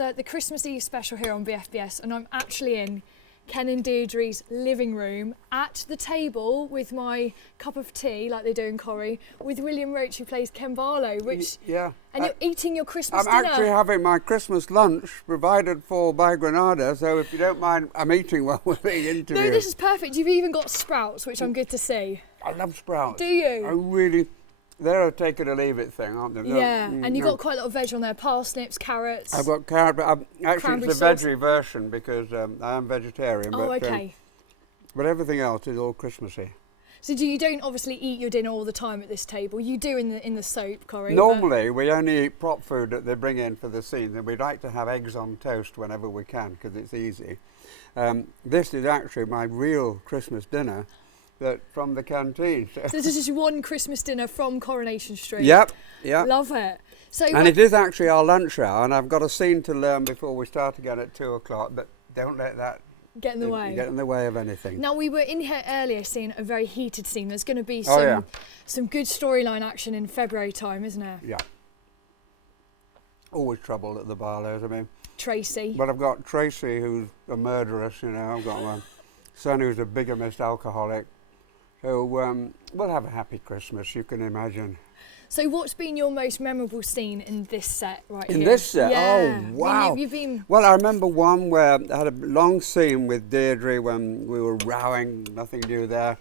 The Christmas Eve special here on BFBS, and I'm actually in Ken and Deirdre's living room at the table with my cup of tea, like they do in Corrie, with William Roach, who plays Ken Barlow, which... Yeah. And you're eating your Christmas dinner. I'm actually having my Christmas lunch provided for by Granada, so if you don't mind, I'm eating while we're being interviewed. No, this is perfect. You've even got sprouts, which I'm good to see. I love sprouts. Do you? I really... They're a take it or leave it thing, aren't they? Yeah, and you've got quite a lot of veg on there, parsnips, carrots. I've got carrot, but actually it's the veggie version because I am vegetarian. Oh, okay. But everything else is all Christmassy. So you don't obviously eat your dinner all the time at this table. You do in the soap, Corrie. Normally, we only eat prop food that they bring in for the scene, and we'd like to have eggs on toast whenever we can because it's easy. This is actually my real Christmas dinner. From the canteen. So this is just one Christmas dinner from Coronation Street. Yep. Love it. So and it is actually our lunch hour, and I've got a scene to learn before we start again at 2 o'clock, but don't let that get in the way. Get in the way of anything. Now, we were in here earlier seeing a very heated scene. There's going to be some good storyline action in February time, isn't there? Yeah. Always trouble at the Barlows, I mean. Tracy. But I've got Tracy, who's a murderess, you know. I've got my son who's a bigamist alcoholic. So we'll have a happy Christmas, you can imagine. So what's been your most memorable scene in this set right here? In this set? Yeah. Oh, wow. I mean, you've been... Well, I remember one where I had a long scene with Deirdre when we were rowing, nothing new there.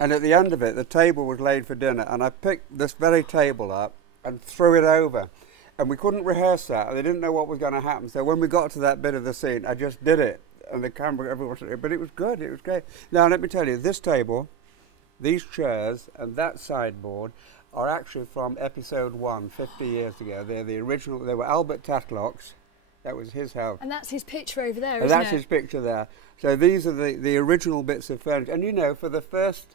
And at the end of it, the table was laid for dinner, and I picked this very table up and threw it over. And we couldn't rehearse that, and they didn't know what was going to happen. So when we got to that bit of the scene, I just did it. And the camera, everyone, but it was good, it was great. Now, let me tell you, this table... These chairs and that sideboard are actually from episode 1, 50 years ago. They're the original, they were Albert Tatlock's. That was his house. And that's his picture over there, and isn't that's his picture there. So these are the original bits of furniture. And you know, for the first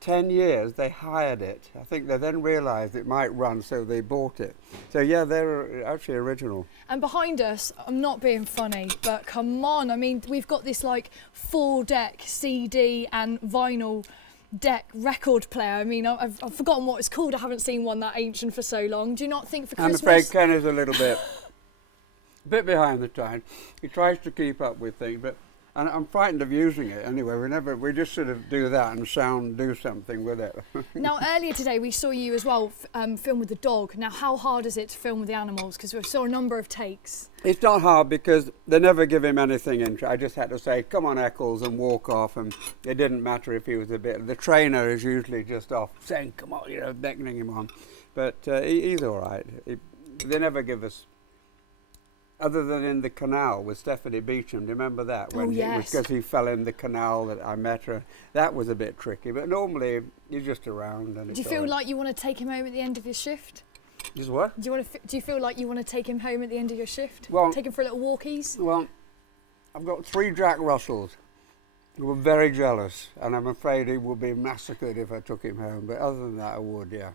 10 years, they hired it. I think they then realised it might run, so they bought it. So yeah, they're actually original. And behind us, I'm not being funny, but come on, I mean, we've got this like full deck CD and vinyl deck record player. I mean, I've forgotten what it's called. I haven't seen one that ancient for so long. Do you not think for Christmas... I'm afraid Ken is a little bit behind the times. He tries to keep up with things, but and I'm frightened of using it anyway. We just sort of do that and do something with it. Now, earlier today we saw you as well film with the dog. Now, how hard is it to film with the animals? Because we saw a number of takes. It's not hard because they never give him anything. I just had to say, come on, Eccles, and walk off. And it didn't matter if he was a bit... The trainer is usually just off saying, come on, you know, beckoning him on. But he's all right. They never give us... Other than in the canal with Stephanie Beecham, do you remember that? When because he fell in the canal that I met her. That was a bit tricky, but normally you're just around. And do you feel like you want to take him home at the end of your shift? Just what? Do you feel like you want to take him home at the end of your shift? Well, take him for a little walkies? Well, I've got 3 Jack Russells who were very jealous, and I'm afraid he would be massacred if I took him home. But other than that, I would, yeah.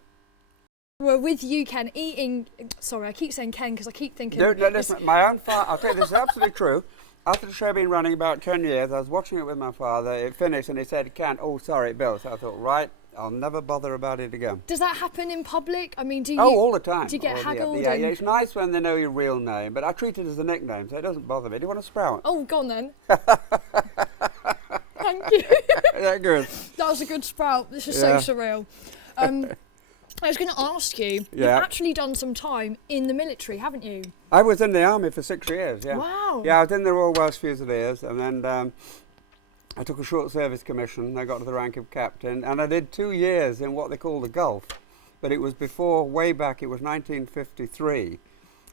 We're with you, Ken, eating... Sorry, I keep saying Ken because I keep thinking... No, listen, my own father... I'll tell you, this is absolutely true. After the show had been running about 10 years, I was watching it with my father. It finished and he said, Ken, oh, sorry, Bill. So I thought, right, I'll never bother about it again. Does that happen in public? I mean, do you... Oh, all the time. Do you get haggled? Yeah, it's nice when they know your real name, but I treat it as a nickname, so it doesn't bother me. Do you want a sprout? Oh, go on then. Thank you. Yeah, good. That was a good sprout. This is so surreal. I was going to ask you, you've actually done some time in the military, haven't you? I was in the army for 6 years, yeah. Wow. Yeah, I was in the Royal Welsh Fusiliers, and then I took a short service commission. I got to the rank of captain, and I did 2 years in what they call the Gulf. But it was before, way back, it was 1953.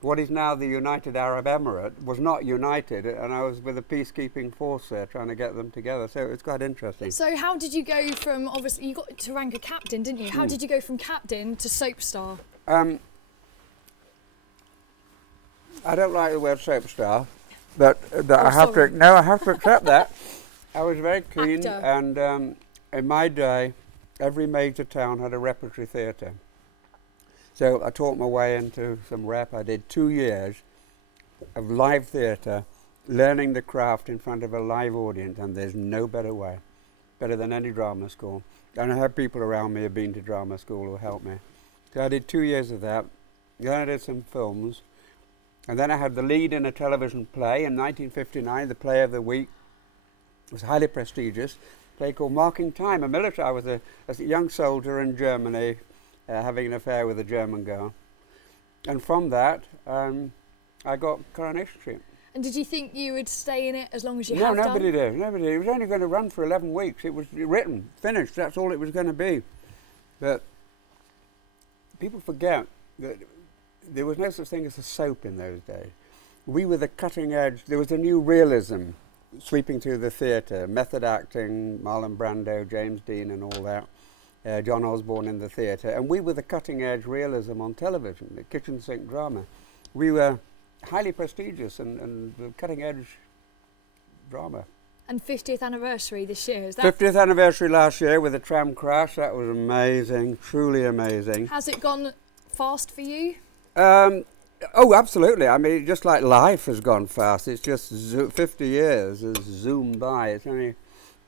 What is now the United Arab Emirate was not united, and I was with a peacekeeping force there trying to get them together, so it's quite interesting. So how did you go from, obviously you got to rank a captain, didn't you? How did you go from captain to soap star? I don't like the word soap star, but I have to accept that. I was very keen, and in my day, every major town had a repertory theatre. So I taught my way into some rep. I did 2 years of live theatre, learning the craft in front of a live audience, and there's no better way, better than any drama school. And I have people around me who have been to drama school who helped me. So I did 2 years of that. Then I did some films, And then I had the lead in a television play in 1959, the play of the week. It was highly prestigious. A play called Marking Time. I was a young soldier in Germany having an affair with a German girl. And from that, I got Coronation Street. And did you think you would stay in it as long as you No, have nobody done? did. Nobody did. It was only going to run for 11 weeks. It was written, finished. That's all it was going to be. But people forget that there was no such thing as a soap in those days. We were the cutting edge. There was a new realism sweeping through the theatre. Method acting, Marlon Brando, James Dean and all that. John Osborne in the theatre. And we were the cutting edge realism on television, the kitchen sink drama. We were highly prestigious and the cutting edge drama. And 50th anniversary this year, is that? 50th anniversary last year with a tram crash. That was amazing, truly amazing. Has it gone fast for you? Oh, absolutely. I mean, just like life has gone fast. It's just 50 years has zoomed by. It's only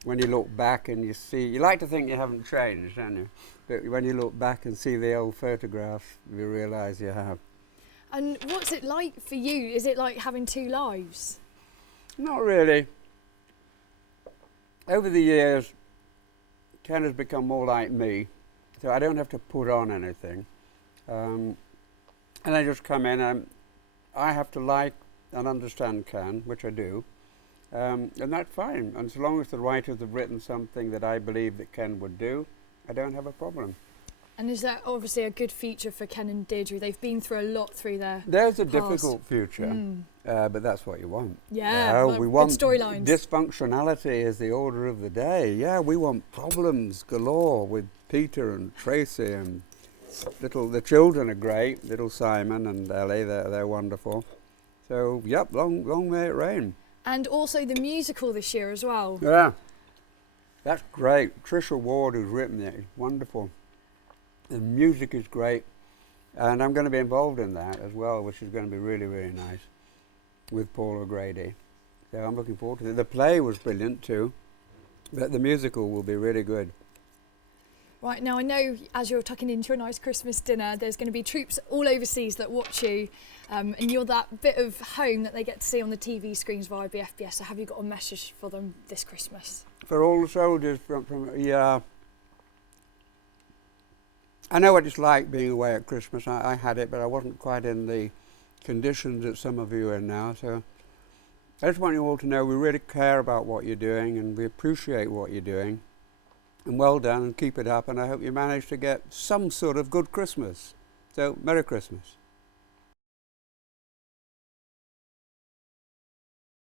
when you look back and you see, you like to think you haven't changed, don't you? But when you look back and see the old photographs, you realise you have. And what's it like for you? Is it like having two lives? Not really. Over the years, Ken has become more like me, so I don't have to put on anything. And I just come in and I have to like and understand Ken, which I do, and that's fine. And so long as the writers have written something that I believe that Ken would do, I don't have a problem. And is that obviously a good future for Ken and Deirdre? They've been through a lot through their There's a past. difficult future, but that's what you want. Yeah, No, well, we want good storylines. Dysfunctionality is the order of the day. Yeah, we want problems galore with Peter and Tracy and the children are great. Little Simon and Ellie, they're wonderful. So, yep, long may it rain. And also the musical this year as well. Yeah, that's great. Trisha Ward, who's written it, is wonderful. The music is great, and I'm going to be involved in that as well, which is going to be really, really nice with Paul O'Grady. So I'm looking forward to it. The play was brilliant too, but the musical will be really good. Right, now I know as you're tucking into a nice Christmas dinner, there's going to be troops all overseas that watch you, and you're that bit of home that they get to see on the TV screens via BFBS. So have you got a message for them this Christmas? For all the soldiers yeah. I know what it's like being away at Christmas. I had it, but I wasn't quite in the conditions that some of you are in now. So I just want you all to know we really care about what you're doing and we appreciate what you're doing. And well done and keep it up. And I hope you manage to get some sort of good Christmas. So, Merry Christmas.